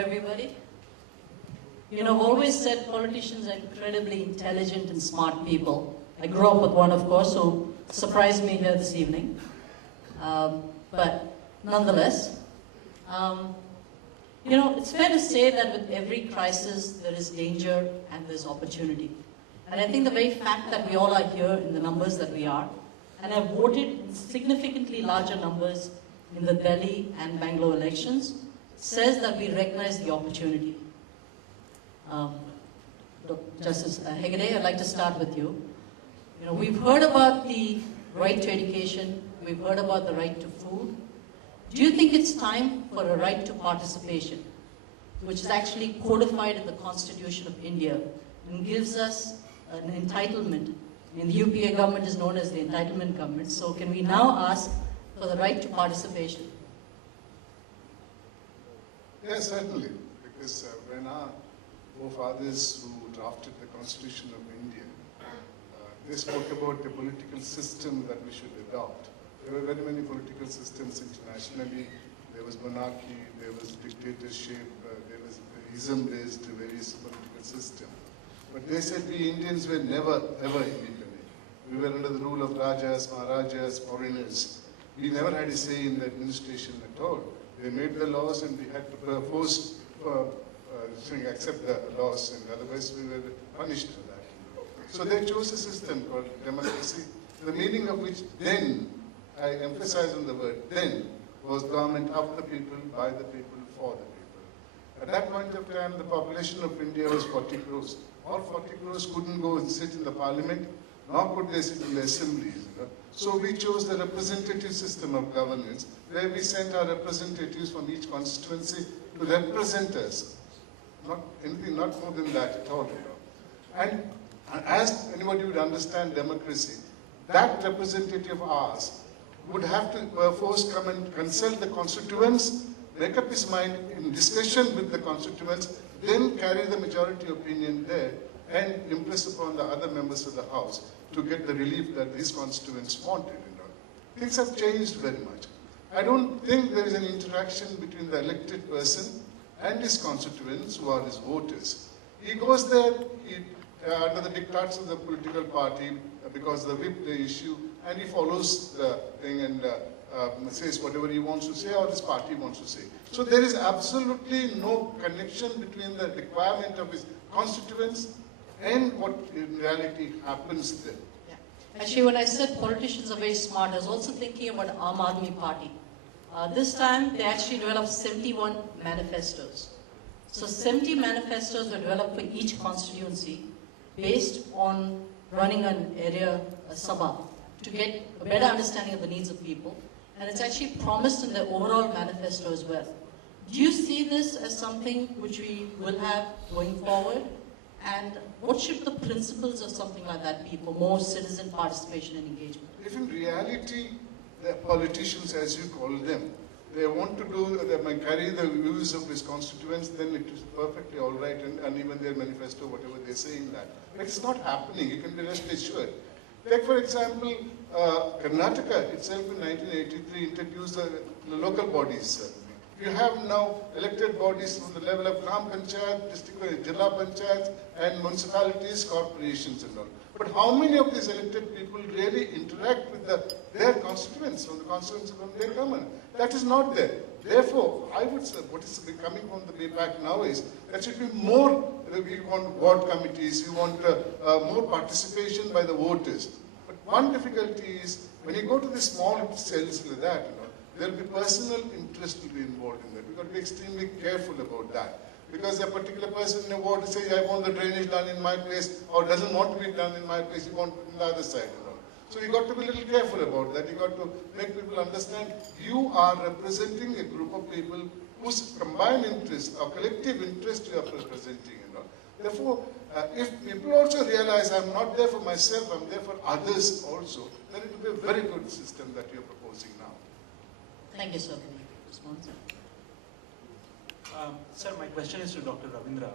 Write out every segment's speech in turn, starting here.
everybody. You know, I've always said politicians are incredibly intelligent and smart people. I grew up with one, of course, who surprised me here this evening. But nonetheless, you know, it's fair to say that with every crisis, there is danger and there's opportunity. And I think the very fact that we all are here in the numbers that we are, and have voted in significantly larger numbers in the Delhi and Bangalore elections, says that we recognize the opportunity. Justice Hegde, I'd like to start with you. You know, we've heard about the right to education, we've heard about the right to food. Do you think it's time for a right to participation, which is actually codified in the Constitution of India and gives us an entitlement? In the UPA government is known as the entitlement government. So can we now ask for the right to participation? Yes, certainly. Because when our forefathers who drafted the Constitution of India, they spoke about the political system that we should adopt. There were very many political systems internationally. There was monarchy, there was dictatorship, there was ism-based various political systems. But they said we Indians were never, ever independent. We were under the rule of Rajas, Maharajas, foreigners. We never had a say in the administration at all. They made the laws and we had to accept the laws, and otherwise we were punished for that. So they chose a system called democracy, the meaning of which then, I emphasize on the word then, was government of the people, by the people, for the people. At that point of time, the population of India was 40 crores. All 40 crores couldn't go and sit in the parliament, nor could they sit in the assemblies. So we chose the representative system of governance, where we sent our representatives from each constituency to represent us. Not anything, not more than that at all. And as anybody would understand democracy, that representative of ours would have to first come and consult the constituents, make up his mind in discussion with the constituents, then carry the majority opinion there and impress upon the other members of the House to get the relief that these constituents wanted. Things have changed very much. I don't think there is an interaction between the elected person and his constituents who are his voters. He goes there under the diktats of the political party because the whip they issue, and he follows the thing and says whatever he wants to say or his party wants to say. So there is absolutely no connection between the requirement of his constituents and what in reality happens there. Yeah. Actually, when I said politicians are very smart, I was also thinking about Aam Aadmi Party. This time, they actually developed 71 manifestos. So 70 manifestos were developed for each constituency based on running an area, a sabha, to get a better understanding of the needs of people. And it's actually promised in the overall manifesto as well. Do you see this as something which we will have going forward? And what should the principles of something like that be for more citizen participation and engagement? If in reality, the politicians, as you call them, they want to carry the views of his constituents, then it is perfectly all right, and even their manifesto, whatever they say in that. But it's not happening, you can be rest assured. Take for example, Karnataka itself in 1983 introduced the local bodies. You have now elected bodies from the level of Gram Panchayat, district, Jilla Panchayat, and municipalities, corporations and all. But how many of these elected people really interact with their constituents, from the constituents from their government? That is not there. Therefore, I would say what is coming from the BPAC now is that should be more, we want ward committees, we want more participation by the voters. But one difficulty is, when you go to the small cells like that, there will be personal interest to be involved in that. We've got to be extremely careful about that. Because a particular person in a ward says, I want the drainage done in my place, or doesn't want to be done in my place, you want it on the other side. So you've got to be a little careful about that. You've got to make people understand you are representing a group of people whose combined interest or collective interest you are representing. Therefore, if people also realize I'm not there for myself, I'm there for others also, then it will be a very good system that you're proposing now. Thank you, sir, for your response. Sir, my question is to Dr. Ravindra.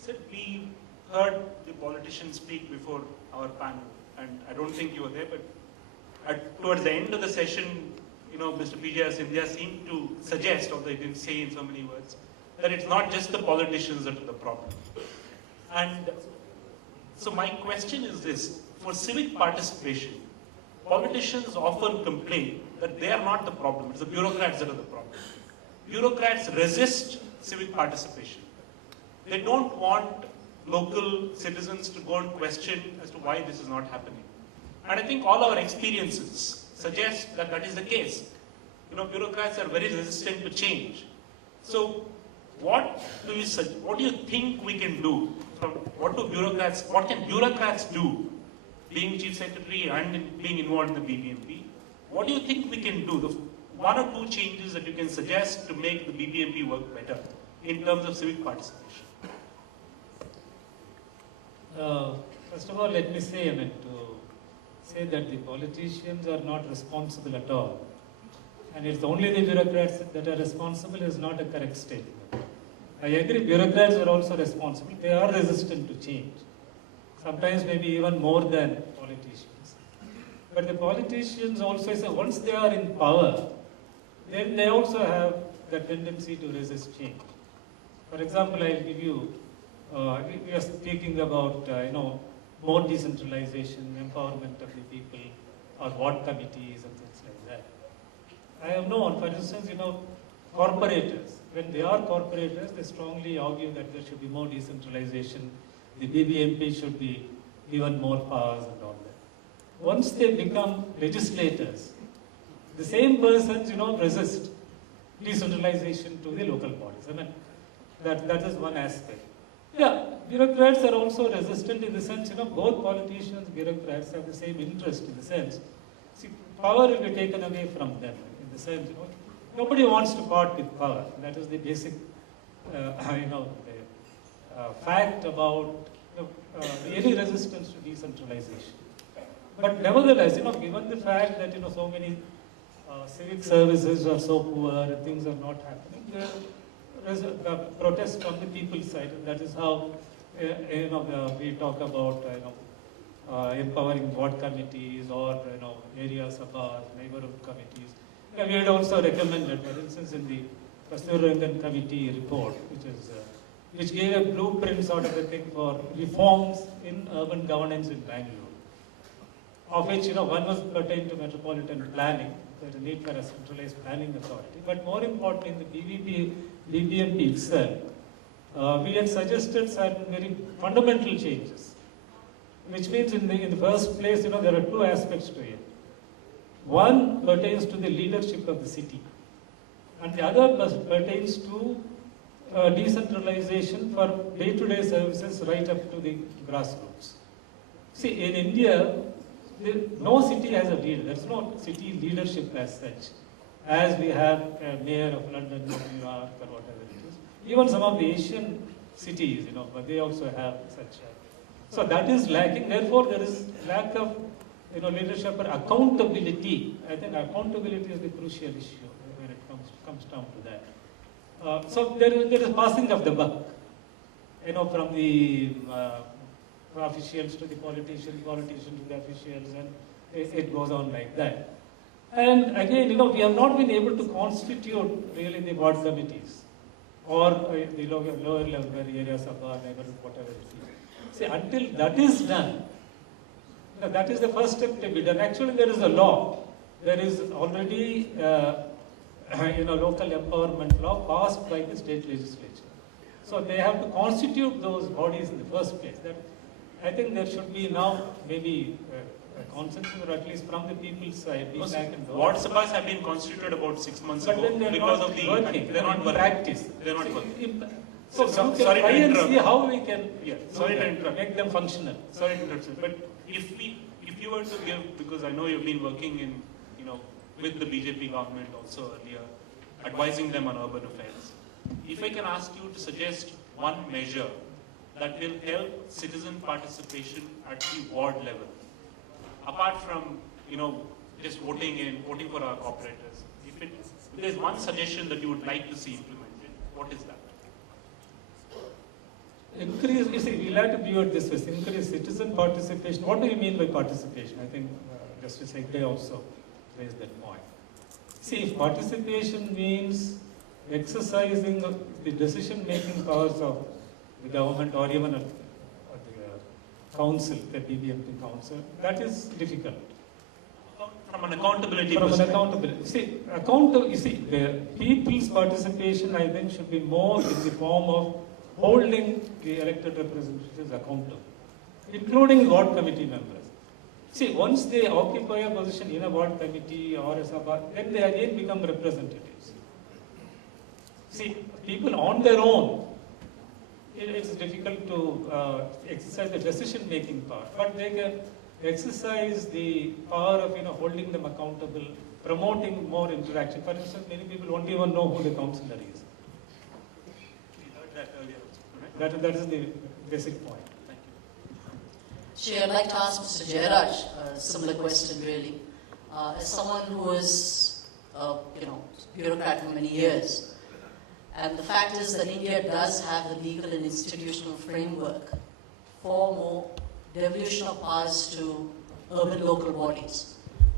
Sir, we heard the politicians speak before our panel, and I don't think you were there, but towards the end of the session, Mr. P.J. Sindhya seemed to suggest, although he didn't say in so many words, that it's not just the politicians that are the problem. And so my question is this: for civic participation, politicians often complain that they are not the problem, it's the bureaucrats that are the problem. Bureaucrats resist civic participation. They don't want local citizens to go and question as to why this is not happening. And I think all our experiences suggest that that is the case. Bureaucrats are very resistant to change. So what do you think we can do? What can bureaucrats do, being Chief Secretary and being involved in the BBMP? What do you think we can do? The one or two changes that you can suggest to make the BBMP work better in terms of civic participation? First of all, let me say, to say that the politicians are not responsible at all, and it's only the bureaucrats that are responsible is not a correct statement. I agree, bureaucrats are also responsible. They are resistant to change, sometimes maybe even more than politicians. But the politicians also say once they are in power, then they also have the tendency to resist change. For example, I'll give you, we are speaking about, more decentralization, empowerment of the people, or ward committees and things like that. I have known, for instance, corporators, when they are corporators, they strongly argue that there should be more decentralization, the BBMP should be given more powers and all that. Once they become legislators, the same persons, resist decentralization to the local bodies. That is one aspect. Yeah, bureaucrats are also resistant in the sense, both politicians, bureaucrats have the same interest in the sense. See, power will be taken away from them in the sense, nobody wants to part with power. That is the basic, fact about any resistance to decentralization. But nevertheless, given the fact that, so many civic services are so poor and things are not happening, there is a protest from the people's side, and that is how, we talk about, empowering ward committees or, areas above, neighborhood committees. We had also recommended, for instance, in the Kasturirangan Committee report, which gave a blueprint sort of a thing for reforms in urban governance in Bangalore, of which, one was pertained to metropolitan planning, there's a need for a centralized planning authority. But more importantly, in the BBMP itself, we had suggested certain very fundamental changes, which means in the first place, there are two aspects to it. One pertains to the leadership of the city, and the other pertains to decentralization for day-to-day services right up to the grassroots. See, in India, no city has a leader. There's no city leadership as such, as we have a mayor of London, New York, or whatever it is. Even some of the Asian cities, but they also have such. So that is lacking. Therefore, there is lack of, leadership or accountability. I think accountability is the crucial issue when it comes down to that. So there is passing of the buck, from the officials to the politicians to the officials, and it goes on like that. And again, we have not been able to constitute really the ward committees or the lower level areas of our neighborhood, whatever it is. See, until that is done, that is the first step to be done. Actually, there is a law. There is already, local empowerment law passed by the state legislature. So they have to constitute those bodies in the first place. I think there should be now maybe a consensus, or at least from the people's side. Ward sabhas have been constituted about 6 months ago because of the working. They're not working. Practice. They're not working. So sorry try to and interrupt. see how we can Make them functional. Sorry to interrupt, sir, but if you were to give, because I know you've been working in, with the BJP government also earlier, advising them on urban affairs. If I can ask you to suggest one measure that will help citizen participation at the ward level, apart from, just voting for our operators. If there's one suggestion that you would like to see implemented, what is that? Increase, we'll have to view it this way, increase citizen participation. What do you mean by participation? I think Justice Hegde also raised that point. See, if participation means exercising the decision-making powers of the government or even at the council, the BBMP council, that is difficult. From an accountability From an perspective. accountability, the people's participation, I think, should be more in the form of holding the elected representatives accountable, including ward committee members. See, once they occupy a position in a ward committee or a sabha, then they again become representatives. See, people on their own, it's difficult to exercise the decision-making power, but they can exercise the power of holding them accountable, promoting more interaction. For instance, many people won't even know who the councillor is. We heard that earlier. Right? That is the basic point. Thank you. Sure, I'd like to ask Mr. Jairaj a similar question, really. As someone who was, bureaucrat for many years, and the fact is that India does have the legal and institutional framework for more devolution of powers to urban local bodies.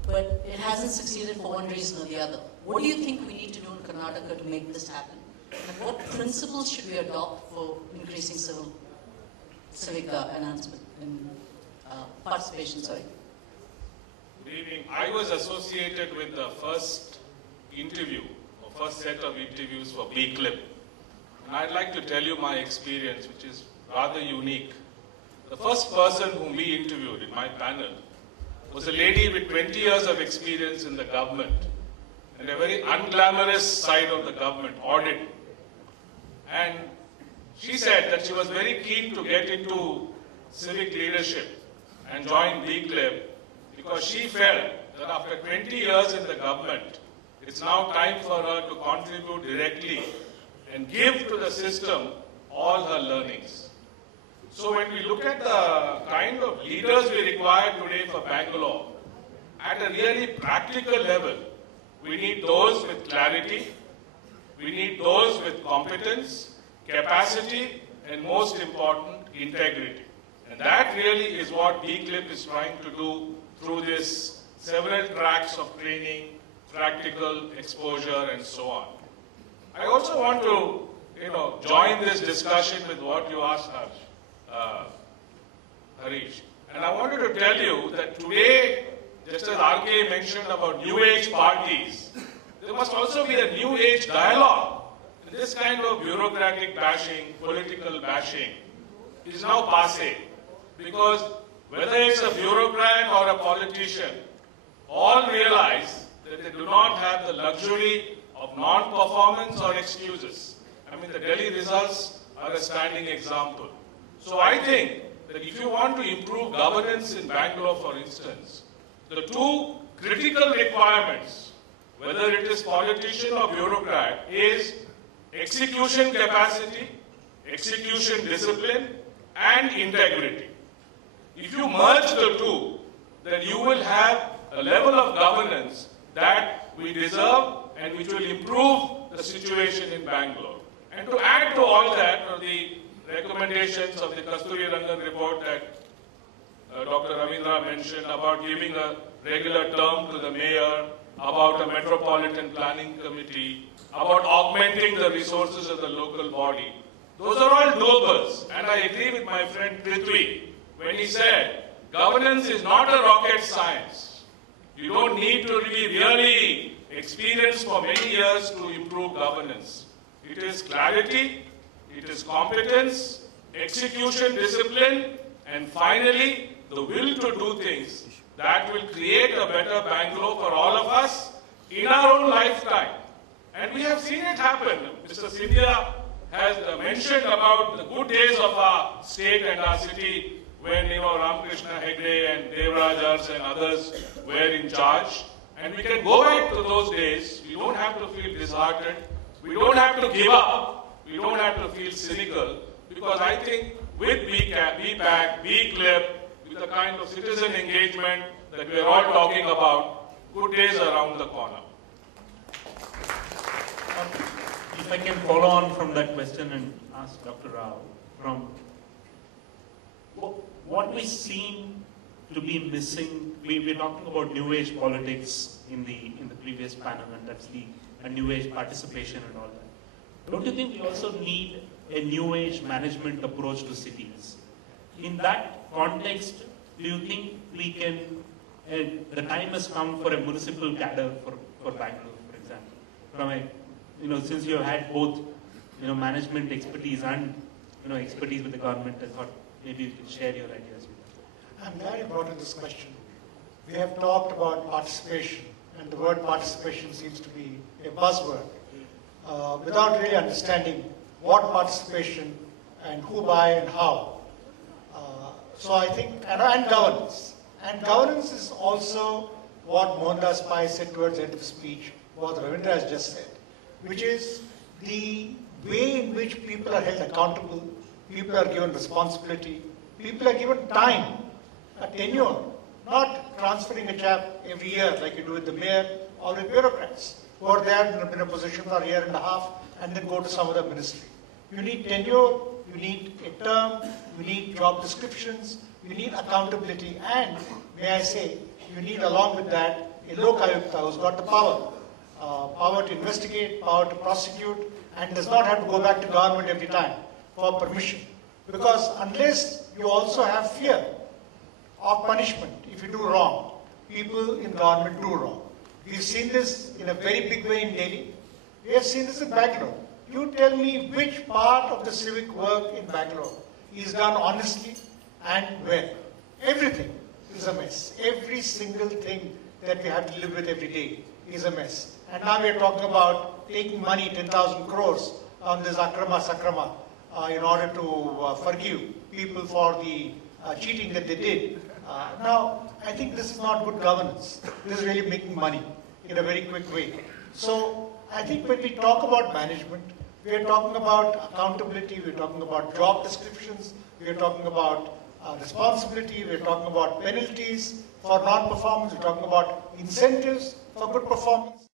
But it hasn't succeeded for one reason or the other. What do you think we need to do in Karnataka to make this happen? And what principles should we adopt for increasing civic enhancement and participation? Sorry. Good evening. I was associated with the first interview, or first set of interviews for B-Clip. And I'd like to tell you my experience, which is rather unique. The first person whom we interviewed in my panel was a lady with 20 years of experience in the government and a very unglamorous side of the government, audit. And she said that she was very keen to get into civic leadership and join B-Clip because she felt that after 20 years in the government, it's now time for her to contribute directly and give to the system all her learnings. So when we look at the kind of leaders we require today for Bangalore, at a really practical level, we need those with clarity, we need those with competence, capacity, and most important, integrity. And that really is what B-Clip is trying to do through this several tracks of training, practical exposure, and so on. I also want to, join this discussion with what you asked, Harish. And I wanted to tell you that today, just as RK mentioned about new age parties, there must also be a new age dialogue. And this kind of bureaucratic bashing, political bashing, is now passé. Because whether it's a bureaucrat or a politician, all realize that they do not have the luxury of non-performance or excuses. I mean, the Delhi results are a standing example. So I think that if you want to improve governance in Bangalore, for instance, the two critical requirements, whether it is politician or bureaucrat, is execution capacity, execution discipline, and integrity. If you merge the two, then you will have a level of governance that we deserve and which will improve the situation in Bangalore. And to add to all that are the recommendations of the Kasturi Rangan report that Dr. Ravindra mentioned about giving a regular term to the mayor, about a metropolitan planning committee, about augmenting the resources of the local body. Those are all doables. And I agree with my friend Prithvi when he said, governance is not a rocket science. You don't need to be really experienced for many years to improve governance. It is clarity, it is competence, execution discipline, and finally, the will to do things that will create a better Bangalore for all of us in our own lifetime. And we have seen it happen. Mr. Sindhya has mentioned about the good days of our state and our city when Ramakrishna Hegde and Devrajars and others were in charge. And we can go back to those days. We don't have to feel disheartened. We don't have to give up. We don't have to feel cynical. Because I think with BPAC, B-Clip, with the kind of citizen engagement that we're all talking about, good days are around the corner. If I can follow on from that question and ask Dr. Rao, from what we've seen to be missing? We're talking about new age politics in the previous panel, and that's a new age participation and all that. Don't you think we also need a new age management approach to cities? In that context, do you think we can, the time has come for a municipal cadre for Bangalore, for example? From a, since you have had both, management expertise and, expertise with the government, I thought maybe you could share your ideas with us. I'm glad you brought in this question. We have talked about participation, and the word participation seems to be a buzzword, without really understanding what participation and who by and how. So I think, and governance. And governance is also what Mohandas Pai said towards the end of the speech, what Ravindra has just said, which is the way in which people are held accountable, people are given responsibility, people are given time, a tenure, not transferring a chap every year like you do with the mayor or with bureaucrats who are there in a position for a year and a half and then go to some other ministry. You need tenure, you need a term, you need job descriptions, you need accountability, and may I say, you need along with that a Lokayukta who's got the power. Power to investigate, power to prosecute, and does not have to go back to government every time for permission. Because unless you also have fear of punishment if you do wrong, people in government do wrong. We've seen this in a very big way in Delhi. We have seen this in Bangalore. You tell me which part of the civic work in Bangalore is done honestly and well. Everything is a mess. Every single thing that we have to live with every day is a mess. And now we are talking about taking money, 10,000 crores, on this akrama sakrama, in order to forgive people for the cheating that they did. Now, I think this is not good governance. This is really making money in a very quick way. So, I think when we talk about management, we are talking about accountability, we are talking about job descriptions, we are talking about responsibility, we are talking about penalties for non-performance, we are talking about incentives for good performance.